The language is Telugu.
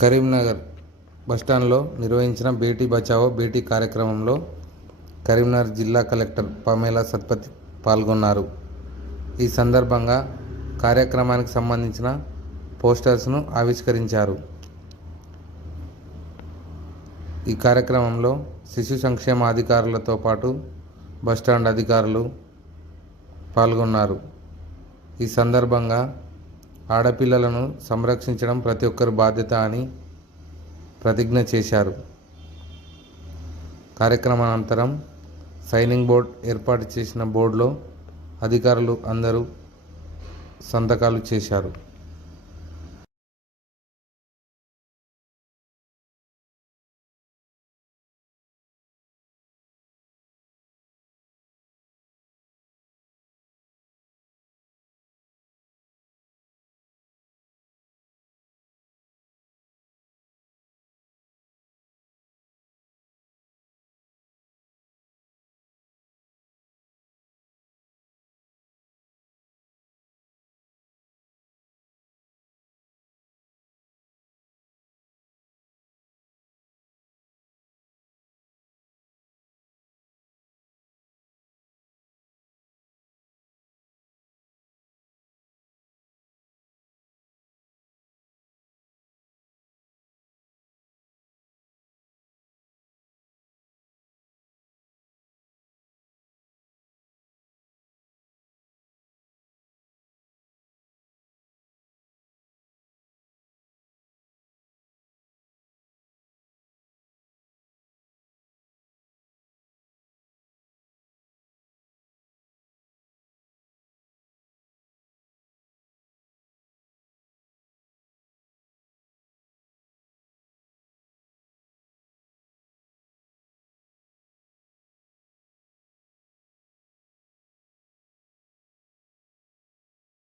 కరీంనగర్ బస్టాండ్లో నిర్వహించిన బేటీ బచావో బేటీ కార్యక్రమంలో కరీంనగర్ జిల్లా కలెక్టర్ పమేలా సత్పతి పాల్గొన్నారు. ఈ సందర్భంగా కార్యక్రమానికి సంబంధించిన పోస్టర్స్ను ఆవిష్కరించారు. ఈ కార్యక్రమంలో శిశు సంక్షేమ అధికారులతో పాటు బస్టాండ్ అధికారులు పాల్గొన్నారు. ఈ సందర్భంగా ఆడపిల్లలను సంరక్షించడం ప్రతి ఒక్కరి బాధ్యత అని ప్రతిజ్ఞ చేశారు. కార్యక్రమానంతరం సైనింగ్ బోర్డ్ ఏర్పాటు చేసిన బోర్డులో అధికారులు అందరూ సంతకాలు చేశారు.